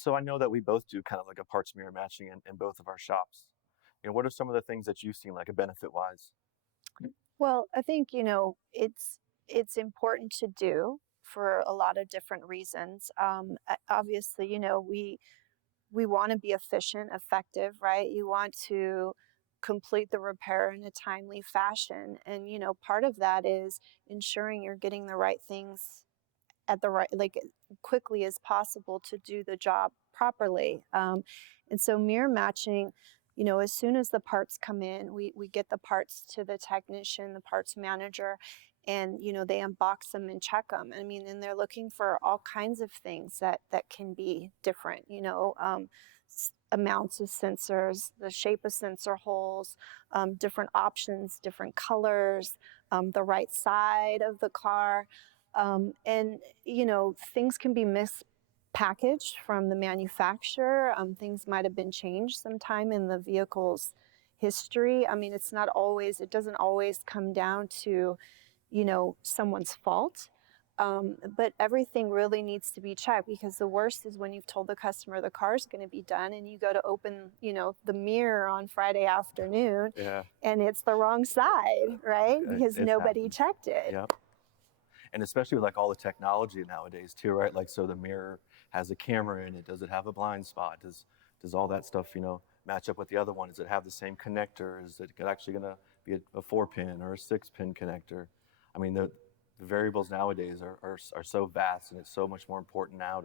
So I know that we both do kind of like a parts mirror matching in both of our shops. What are some of the things that you've seen, like a benefit wise? Well, I think, it's important to do for a lot of different reasons. Obviously, we want to be efficient, effective, right? You want to complete the repair in a timely fashion. And, part of that is ensuring you're getting the right things at the right, like quickly as possible to do the job properly. And so mirror matching, as soon as the parts come in, we get the parts to the technician, the parts manager, and they unbox them and check them. I mean, and they're looking for all kinds of things that can be different. Amounts of sensors, the shape of sensor holes, different options, different colors, the right side of the car. And, things can be mispackaged from the manufacturer. Things might have been changed sometime in the vehicle's history. I mean, it doesn't always come down to, someone's fault. But everything really needs to be checked, because the worst is when you've told the customer the car's going to be done and you go to open, the mirror on Friday afternoon Yeah, and it's the wrong side, right? Because it nobody happens. checked it. Yeah. And especially with like all the technology nowadays too, right? Like, so the mirror has a camera in it. Does it have a blind spot? Does all that stuff, match up with the other one? Does it have the same connector? Is it actually going to be a 4-pin or a 6-pin connector? I mean, the variables nowadays are so vast, and it's so much more important now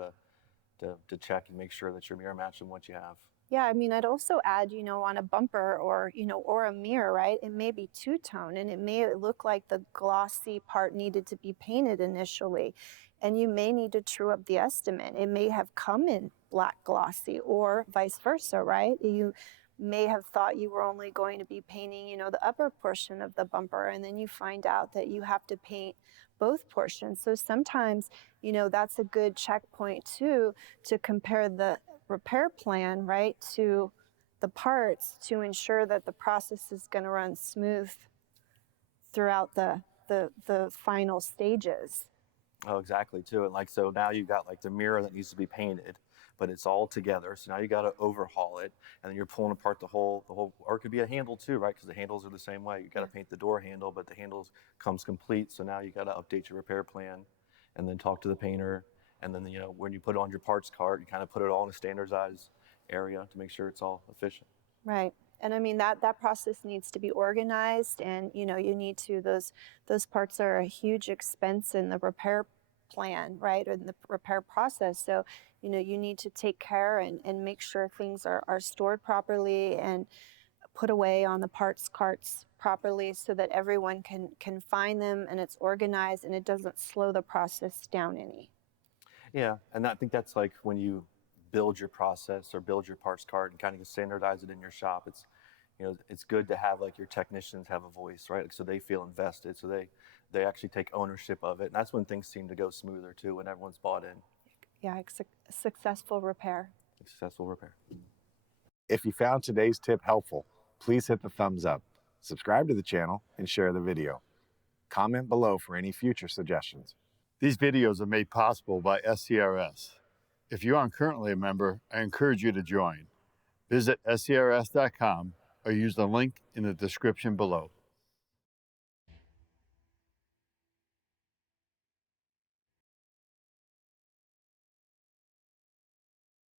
to check and make sure that you're mirror matching what you have. Yeah, I mean, I'd also add, on a bumper or, or a mirror, right? It may be two-tone and it may look like the glossy part needed to be painted initially. And you may need to true up the estimate. It may have come in black glossy or vice versa, right? You may have thought you were only going to be painting, the upper portion of the bumper, and then you find out that you have to paint both portions. So sometimes, that's a good checkpoint too, to compare the repair plan, right, to the parts to ensure that the process is going to run smooth throughout the final stages. Oh, exactly too. And like, so now you've got like the mirror that needs to be painted, but it's all together. So now you got to overhaul it, and then you're pulling apart the whole, or it could be a handle too, right? Because the handles are the same way. You got to paint the door handle, but the handles comes complete. So now you got to update your repair plan, and then talk to the painter, and then when you put it on your parts cart, you kind of put it all in a standardized area to make sure it's all efficient. Right. And I mean that process needs to be organized, and you need to those parts are a huge expense in the repair plan, right, or in the repair process. So you need to take care and make sure things are stored properly and put away on the parts carts properly, so that everyone can find them and it's organized and it doesn't slow the process down any. Yeah, and I think that's like when you build your process or build your parts card and kind of standardize it in your shop. It's good to have like your technicians have a voice, right? So they feel invested, so they actually take ownership of it, and that's when things seem to go smoother too, when everyone's bought in. Yeah, successful repair. Successful repair. If you found today's tip helpful, please hit the thumbs up, subscribe to the channel, and share the video. Comment below for any future suggestions. These videos are made possible by SCRS. If you aren't currently a member, I encourage you to join. Visit scrs.com or use the link in the description below.